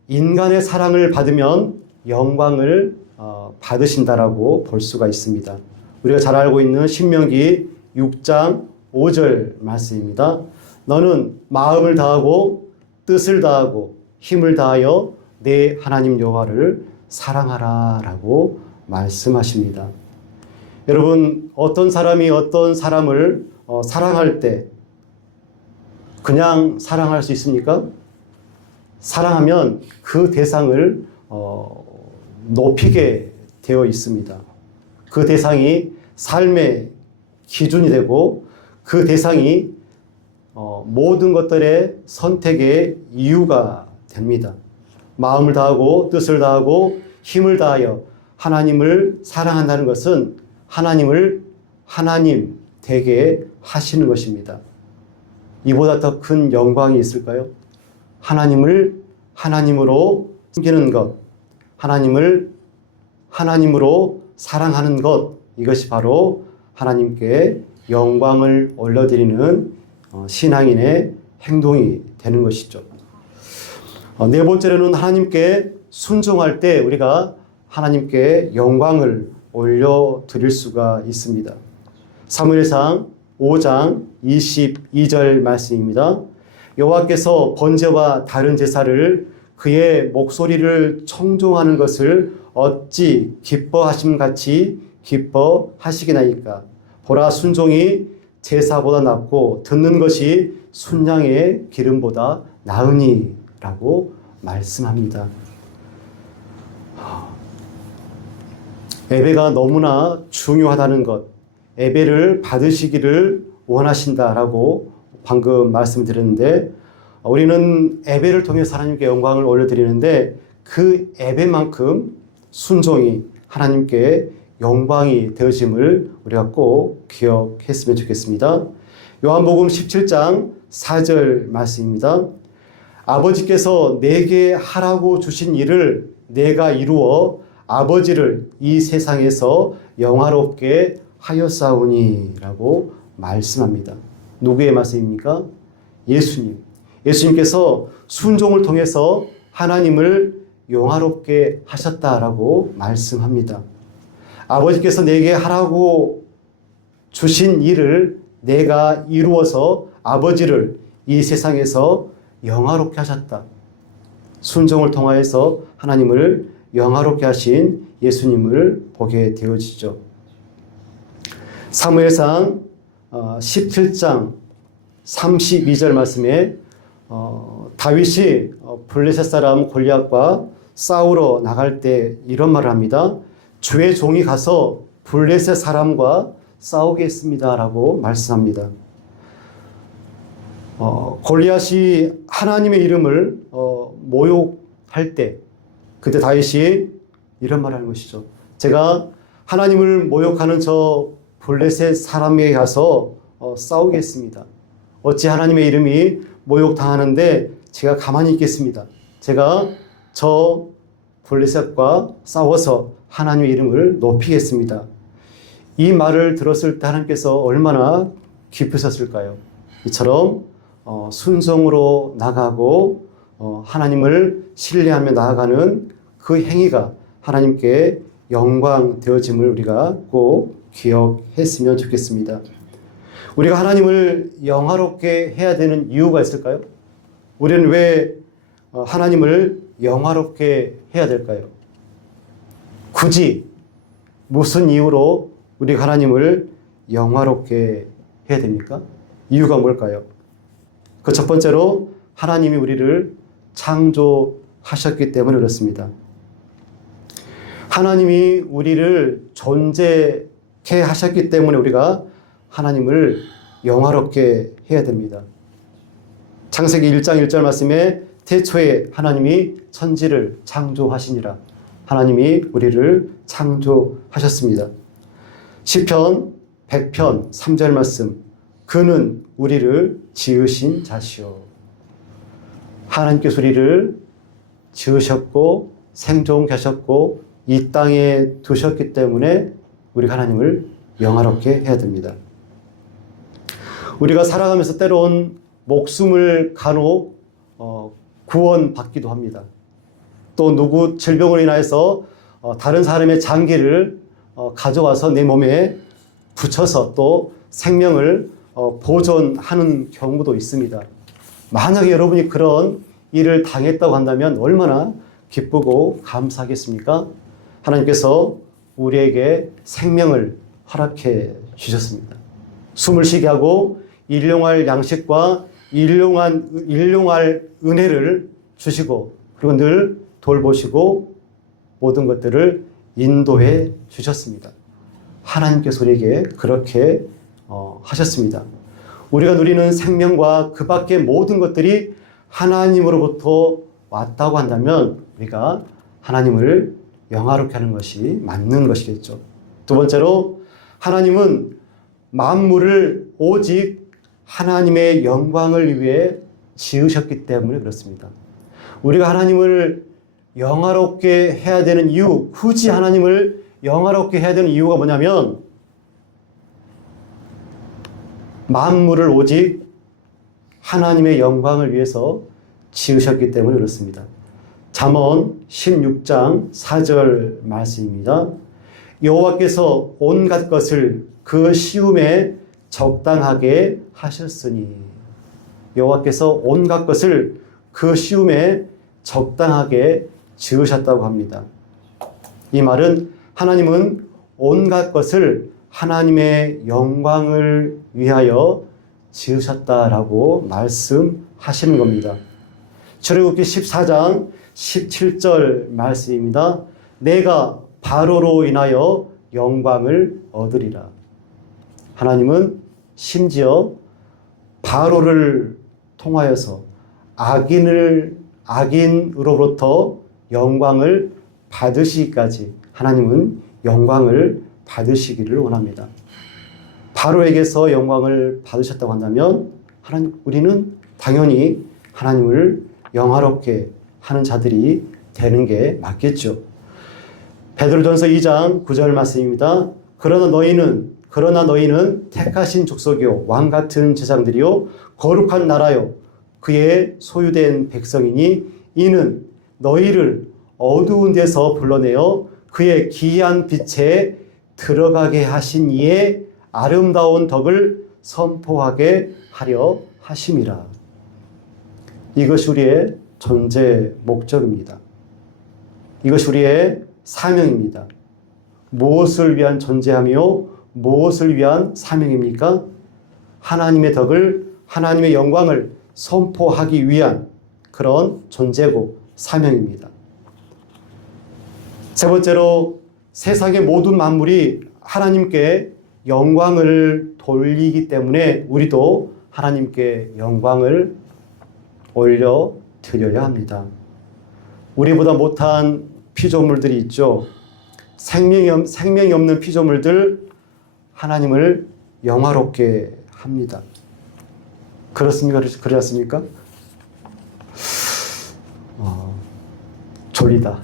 인간의 사랑을 받으면 영광을 받으신다라고 볼 수가 있습니다. 우리가 잘 알고 있는 신명기 6장 5절 말씀입니다. 너는 마음을 다하고 뜻을 다하고 힘을 다하여 내 하나님 여호와를 사랑하라 라고 말씀하십니다. 여러분, 어떤 사람이 어떤 사람을 사랑할 때 그냥 사랑할 수 있습니까? 사랑하면 그 대상을 높이게 되어 있습니다. 그 대상이 삶의 기준이 되고 그 대상이 모든 것들의 선택의 이유가 됩니다. 마음을 다하고 뜻을 다하고 힘을 다하여 하나님을 사랑한다는 것은 하나님을 하나님 되게 하시는 것입니다. 이보다 더 큰 영광이 있을까요? 하나님을 하나님으로 섬기는 것, 하나님을 하나님으로 사랑하는 것, 이것이 바로 하나님께 영광을 올려드리는 신앙인의 행동이 되는 것이죠. 네 번째로는 하나님께 순종할 때 우리가 하나님께 영광을 올려드릴 수가 있습니다. 사무엘상 5장 22절 말씀입니다. 여호와께서 번제와 다른 제사를 그의 목소리를 청종하는 것을 어찌 기뻐하심 같이 기뻐하시겠나이까. 보라, 순종이 제사보다 낫고 듣는 것이 순양의 기름보다 나으니 라고 말씀합니다. 예배가 너무나 중요하다는 것, 예배를 받으시기를 원하신다라고 방금 말씀드렸는데, 우리는 예배를 통해서 하나님께 영광을 올려드리는데 그 예배만큼 순종이 하나님께 영광이 되어짐을 우리가 꼭 기억했으면 좋겠습니다. 요한복음 17장 4절 말씀입니다. 아버지께서 내게 하라고 주신 일을 내가 이루어 아버지를 이 세상에서 영화롭게 하였사오니 라고 말씀합니다. 누구의 말씀입니까? 예수님. 예수님께서 순종을 통해서 하나님을 영화롭게 하셨다라고 말씀합니다. 아버지께서 내게 하라고 주신 일을 내가 이루어서 아버지를 이 세상에서 영화롭게 하셨다. 순종을 통하여서 하나님을 영화롭게 하신 예수님을 보게 되어지죠. 사무엘상 17장 32절 말씀에 다윗이 블레셋 사람 골리앗과 싸우러 나갈 때 이런 말을 합니다. 주의 종이 가서 블레셋 사람과 싸우겠습니다 라고 말씀합니다. 골리앗이 하나님의 이름을 모욕할 때 그때 다윗이 이런 말을 하는 것이죠. 제가 하나님을 모욕하는 저 블레셋 사람에게 가서 싸우겠습니다. 어찌 하나님의 이름이 모욕당하는데 제가 가만히 있겠습니다. 제가 저 블레셋과 싸워서 하나님의 이름을 높이겠습니다. 이 말을 들었을 때 하나님께서 얼마나 기쁘셨을까요? 이처럼 순종으로 나가고 하나님을 신뢰하며 나아가는 그 행위가 하나님께 영광 되어짐을 우리가 꼭 기억했으면 좋겠습니다. 우리가 하나님을 영화롭게 해야 되는 이유가 있을까요? 우리는 왜 하나님을 영화롭게 해야 될까요? 굳이 무슨 이유로 우리가 하나님을 영화롭게 해야 됩니까? 이유가 뭘까요? 그 첫 번째로 하나님이 우리를 창조하셨기 때문에 그렇습니다. 하나님이 우리를 존재케 하셨기 때문에 우리가 하나님을 영화롭게 해야 됩니다. 창세기 1장 1절 말씀에 태초에 하나님이 천지를 창조하시니라. 하나님이 우리를 창조하셨습니다. 시편 100편 3절 말씀, 그는 우리를 지으신 자시오. 하나님께서 우리를 지으셨고 생존케 하셨고 이 땅에 두셨기 때문에 우리가 하나님을 영화롭게 해야 됩니다. 우리가 살아가면서 때론 목숨을 간혹 구원받기도 합니다. 또 누구 질병으로 인하여서 다른 사람의 장기를 가져와서 내 몸에 붙여서 또 생명을 보존하는 경우도 있습니다. 만약에 여러분이 그런 일을 당했다고 한다면 얼마나 기쁘고 감사하겠습니까? 하나님께서 우리에게 생명을 허락해 주셨습니다. 숨을 쉬게 하고 일용할 양식과 일용할 은혜를 주시고 그리고 늘 돌보시고 모든 것들을 인도해 주셨습니다. 하나님께서 우리에게 그렇게 하셨습니다. 우리가 누리는 생명과 그 밖의 모든 것들이 하나님으로부터 왔다고 한다면 우리가 하나님을 영화롭게 하는 것이 맞는 것이겠죠. 두 번째로 하나님은 만물을 오직 하나님의 영광을 위해 지으셨기 때문에 그렇습니다. 우리가 하나님을 영화롭게 해야 되는 이유, 굳이 하나님을 영화롭게 해야 되는 이유가 뭐냐면 만물을 오직 하나님의 영광을 위해서 지으셨기 때문에 그렇습니다. 잠언 16장 4절 말씀입니다. 여호와께서 온갖 것을 그 시움에 적당하게 하셨으니 여호와께서 온갖 것을 그 시움에 적당하게 지으셨다고 합니다. 이 말은 하나님은 온갖 것을 하나님의 영광을 위하여 지으셨다라고 말씀하시는 겁니다. 출애굽기 14장 17절 말씀입니다. 내가 바로로 인하여 영광을 얻으리라. 하나님은 심지어 바로를 통하여서 악인으로부터 영광을 받으시기까지 하나님은 영광을 받으시기를 원합니다. 바로에게서 영광을 받으셨다고 한다면 우리는 당연히 하나님을 영화롭게 하는 자들이 되는 게 맞겠죠. 베드로전서 2장 9절 말씀입니다. 그러나 너희는 택하신 족속이요 왕 같은 제사장들이요 거룩한 나라요 그의 소유된 백성이니 이는 너희를 어두운 데서 불러내어 그의 기이한 빛에 들어가게 하신 이의 아름다운 덕을 선포하게 하려 하심이라. 이것이 우리의 존재 목적입니다. 이것이 우리의 사명입니다. 무엇을 위한 존재하며 무엇을 위한 사명입니까? 하나님의 덕을, 하나님의 영광을 선포하기 위한 그런 존재고 사명입니다. 세 번째로 세상의 모든 만물이 하나님께 영광을 돌리기 때문에 우리도 하나님께 영광을 올려드려야 합니다. 우리보다 못한 피조물들이 있죠. 생명이 없는 피조물들 하나님을 영화롭게 합니다. 그렇습니까? 그렇지 않습니까? 졸리다.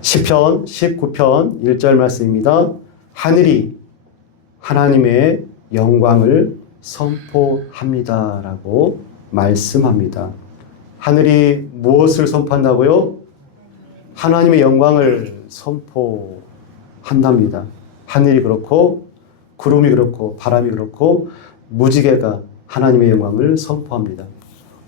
시편 19편 1절 말씀입니다. 하늘이 하나님의 영광을 선포합니다라고 말씀합니다. 하늘이 무엇을 선포한다고요? 하나님의 영광을 선포한답니다. 하늘이 그렇고 구름이 그렇고 바람이 그렇고 무지개가 하나님의 영광을 선포합니다.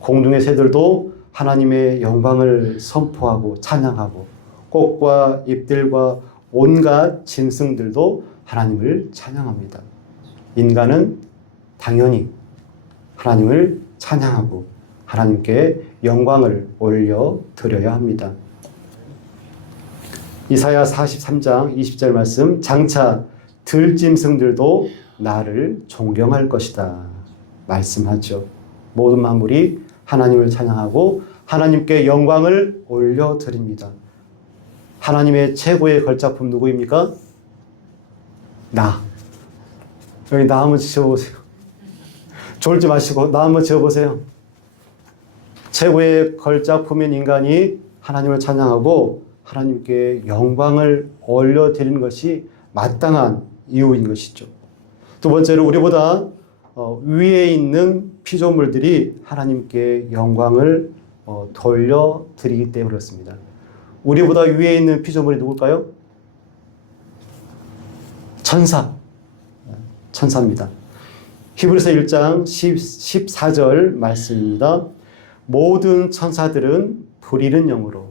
공중의 새들도 하나님의 영광을 선포하고 찬양하고 꽃과 잎들과 온갖 짐승들도 하나님을 찬양합니다. 인간은 당연히 하나님을 찬양하고 하나님께 영광을 올려드려야 합니다. 이사야 43장 20절 말씀, 장차 들짐승들도 나를 존경할 것이다 말씀하죠. 모든 만물이 하나님을 찬양하고 하나님께 영광을 올려드립니다. 하나님의 최고의 걸작품 누구입니까? 나. 여기 나 한번 지어보세요. 졸지 마시고 나 한번 지어보세요. 최고의 걸작품인 인간이 하나님을 찬양하고 하나님께 영광을 올려드리는 것이 마땅한 이유인 것이죠. 두 번째로 우리보다 위에 있는 피조물들이 하나님께 영광을 돌려드리기 때문에 그렇습니다. 우리보다 위에 있는 피조물이 누굴까요? 천사입니다. 히브리서 1장 14절 말씀입니다. 모든 천사들은 부리는 영으로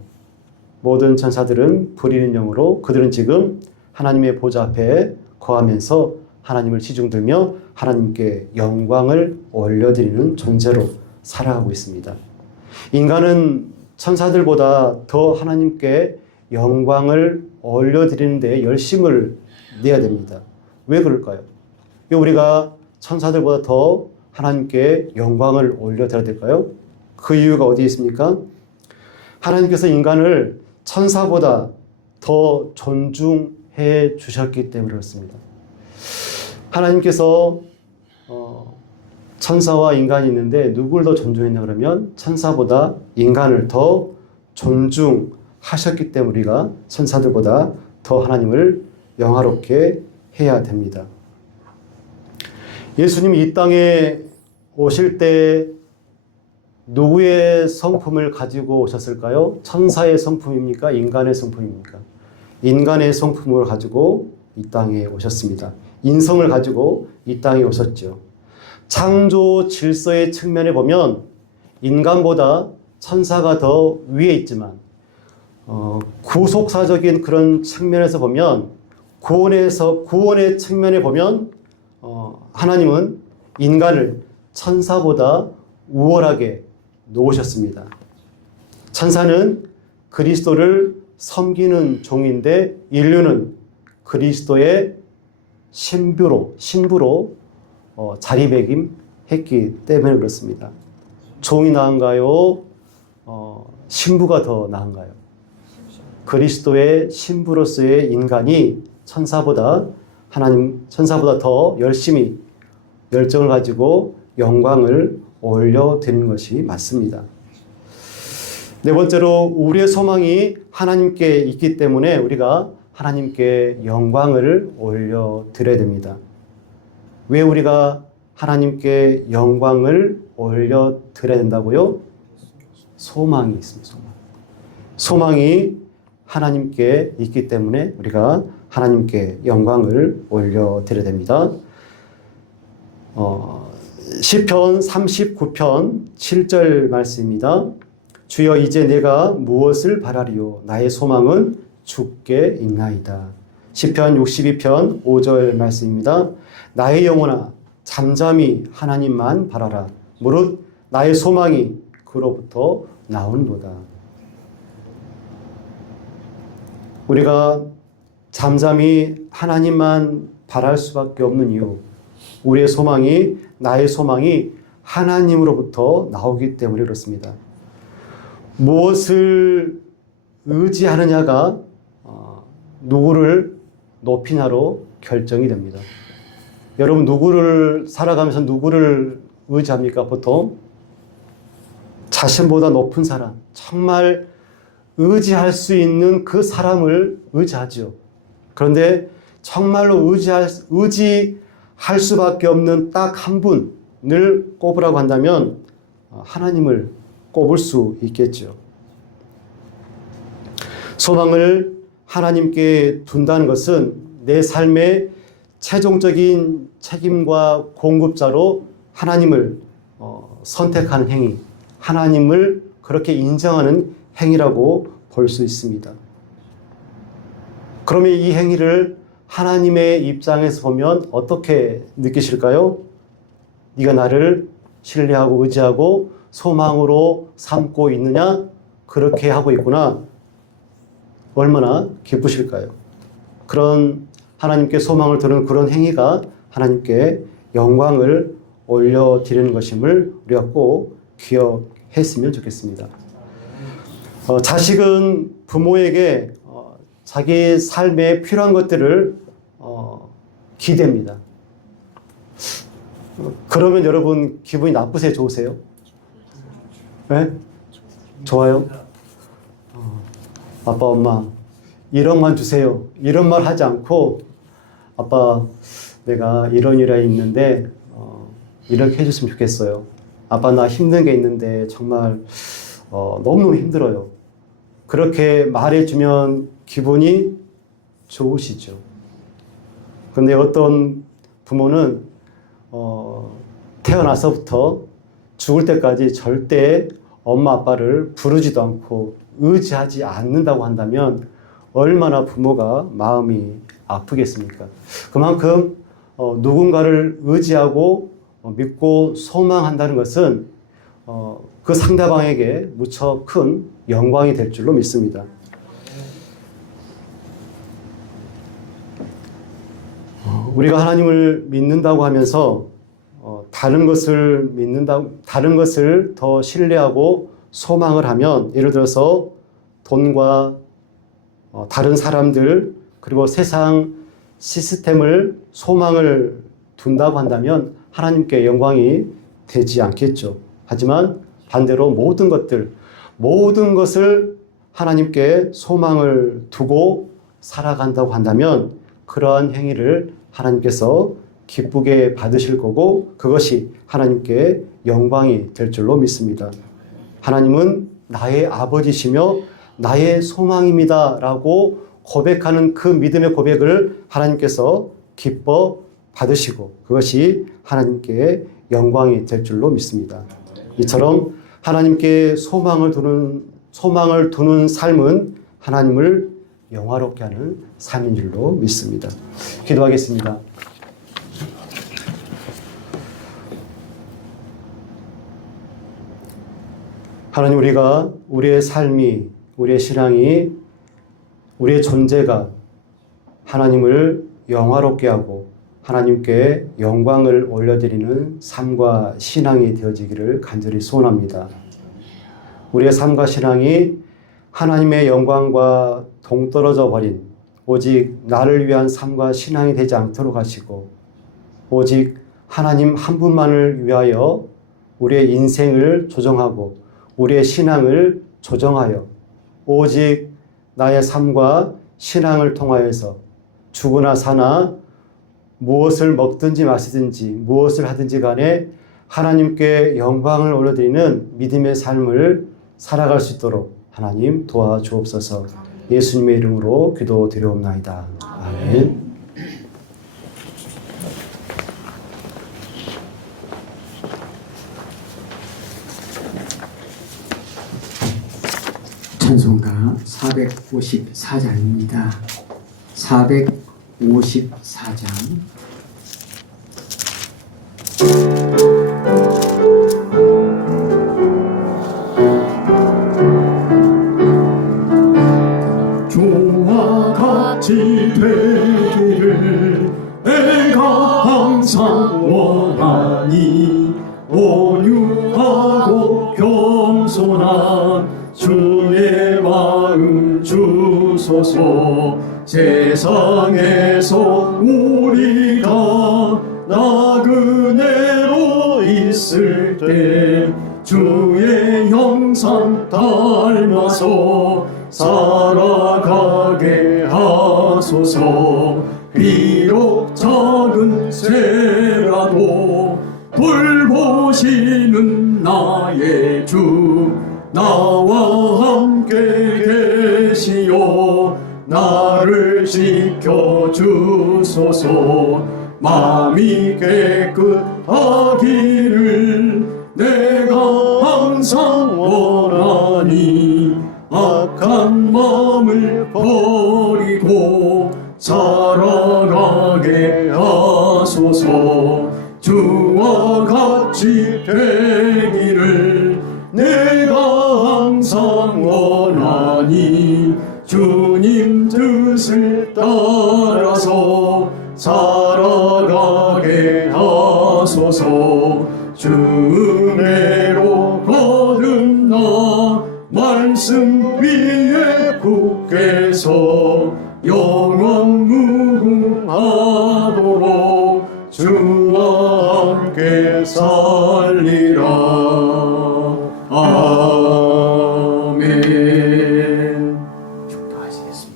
그들은 지금 하나님의 보좌 앞에 거하면서 하나님을 시중들며 하나님께 영광을 올려드리는 존재로 살아가고 있습니다. 인간은 천사들보다 더 하나님께 영광을 올려드리는 데 열심을 내야 됩니다. 왜 그럴까요? 왜 우리가 천사들보다 더 하나님께 영광을 올려드려야 될까요? 그 이유가 어디에 있습니까? 하나님께서 인간을 천사보다 더 존중해 주셨기 때문에 그렇습니다. 하나님께서 천사와 인간이 있는데 누구를 더 존중했냐 그러면 천사보다 인간을 더 존중하셨기 때문에 우리가 천사들보다 더 하나님을 영화롭게 해야 됩니다. 예수님이 이 땅에 오실 때 누구의 성품을 가지고 오셨을까요? 천사의 성품입니까? 인간의 성품입니까? 인간의 성품을 가지고 이 땅에 오셨습니다. 인성을 가지고 이 땅에 오셨죠. 창조 질서의 측면에 보면 인간보다 천사가 더 위에 있지만 구속사적인 그런 측면에서 보면 구원의 측면에 보면 하나님은 인간을 천사보다 우월하게 놓으셨습니다. 천사는 그리스도를 섬기는 종인데 인류는 그리스도의 신부로 자리매김했기 때문에 그렇습니다. 종이 나은가요? 신부가 더 나은가요? 그리스도의 신부로서의 인간이 천사보다 더 열심히 열정을 가지고 영광을 올려드리는 것이 맞습니다. 네 번째로 우리의 소망이 하나님께 있기 때문에 우리가 하나님께 영광을 올려드려야 됩니다. 왜 우리가 하나님께 영광을 올려드려야 된다고요? 소망이 있습니다. 소망이 하나님께 있기 때문에 우리가 하나님께 영광을 올려드려야 됩니다. 시편 39편 7절 말씀입니다. 주여 이제 내가 무엇을 바라리요? 나의 소망은 주께 있나이다. 시편 62편 5절 말씀입니다. 나의 영혼아 잠잠히 하나님만 바라라. 무릇 나의 소망이 그로부터 나오는도다. 우리가 잠잠히 하나님만 바랄 수밖에 없는 이유, 우리의 소망이, 나의 소망이 하나님으로부터 나오기 때문에 그렇습니다. 무엇을 의지하느냐가 누구를 높이냐로 결정이 됩니다. 여러분 누구를 살아가면서 누구를 의지합니까? 보통 자신보다 높은 사람, 정말 의지할 수 있는 그 사람을 의지하죠. 그런데 정말로 의지할 수밖에 없는 딱 한 분을 꼽으라고 한다면 하나님을 꼽을 수 있겠죠. 소망을 하나님께 둔다는 것은 내 삶의 최종적인 책임과 공급자로 하나님을 선택하는 행위, 하나님을 그렇게 인정하는 행위라고 볼 수 있습니다. 그러면 이 행위를 하나님의 입장에서 보면 어떻게 느끼실까요? 네가 나를 신뢰하고 의지하고 소망으로 삼고 있느냐? 그렇게 하고 있구나. 얼마나 기쁘실까요? 그런 하나님께 소망을 두는 그런 행위가 하나님께 영광을 올려드리는 것임을 우리가 꼭 기억했으면 좋겠습니다. 자식은 부모에게 자기 삶에 필요한 것들을 기대합니다. 그러면 여러분 기분이 나쁘세요? 좋으세요? 네? 좋아요? 아빠, 엄마 1억만 주세요. 이런 말 하지 않고 아빠 내가 이런 일이 있는데 이렇게 해줬으면 좋겠어요. 아빠 나 힘든 게 있는데 정말 너무너무 힘들어요. 그렇게 말해주면 기분이 좋으시죠. 근데 어떤 부모는 태어나서부터 죽을 때까지 절대 엄마 아빠를 부르지도 않고 의지하지 않는다고 한다면 얼마나 부모가 마음이 아프겠습니까? 그만큼 누군가를 의지하고 믿고 소망한다는 것은 그 상대방에게 무척 큰 영광이 될 줄로 믿습니다. 우리가 하나님을 믿는다고 하면서 다른 것을 더 신뢰하고 소망을 하면, 예를 들어서 돈과 다른 사람들 그리고 세상 시스템을 소망을 둔다고 한다면 하나님께 영광이 되지 않겠죠. 하지만 반대로 모든 것을 하나님께 소망을 두고 살아간다고 한다면 그러한 행위를 하나님께서 기쁘게 받으실 거고, 그것이 하나님께 영광이 될 줄로 믿습니다. 하나님은 나의 아버지시며 나의 소망입니다 라고 고백하는 그 믿음의 고백을 하나님께서 기뻐 받으시고, 그것이 하나님께 영광이 될 줄로 믿습니다. 이처럼 하나님께 소망을 두는 삶은 하나님을 영화롭게 하는 삶인 줄로 믿습니다. 기도하겠습니다. 하나님, 우리가 우리의 삶이, 우리의 신앙이, 우리의 존재가 하나님을 영화롭게 하고 하나님께 영광을 올려드리는 삶과 신앙이 되어지기를 간절히 소원합니다. 우리의 삶과 신앙이 하나님의 영광과 동떨어져 버린 오직 나를 위한 삶과 신앙이 되지 않도록 하시고, 오직 하나님 한 분만을 위하여 우리의 인생을 조정하고 우리의 신앙을 조정하여 오직 나의 삶과 신앙을 통하여서 죽으나 사나 무엇을 먹든지 마시든지 무엇을 하든지 간에 하나님께 영광을 올려드리는 믿음의 삶을 살아갈 수 있도록 하나님 도와주옵소서. 예수님의 이름으로 기도드리옵나이다. 아멘. 찬송가 454장입니다. 454장. 주와 같이 되기를 내가 항상 원하니, 온유하고 겸손한 주의 마음 주소서. 세상에서 우리가 나그네로 있을 때 주의 형상 닮아서 살아가게 하소서. 비록 작은 새라도 돌보시는 나의 주, 나와 함께 계시오. 나를 지켜주소서. 마음이 깨끗하기를 내가 항상 원하니, 악한 마음을 버리고 살아가게 하소서. 주와 같이 되기를 내가 항상 원하니, 주님 뜻을 따라서 살아가게 하소서. 주 은혜로 거듭나 말씀 위에 굳게 서 영원 무궁하도록 주와 함께 살리라. 아멘. 축도하시겠습니다.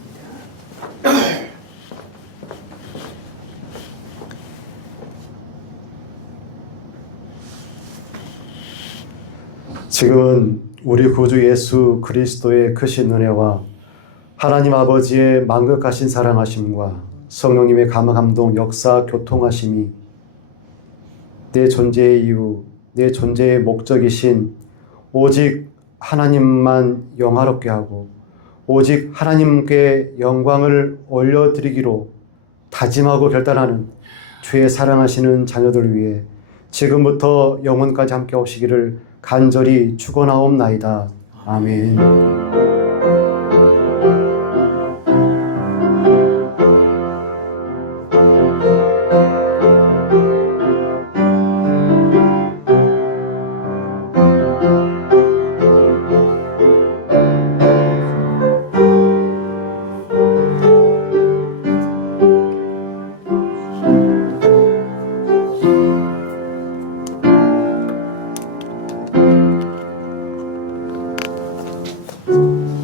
지금은 우리 구주 예수 그리스도의 크신 은혜와 하나님 아버지의 만극하신 사랑하심과 성령님의 감동, 역사, 교통하심이 내 존재의 이유, 내 존재의 목적이신 오직 하나님만 영화롭게 하고 오직 하나님께 영광을 올려드리기로 다짐하고 결단하는 주의 사랑하시는 자녀들 위해 지금부터 영원까지 함께 오시기를 간절히 축원하옵나이다. 아멘. 네.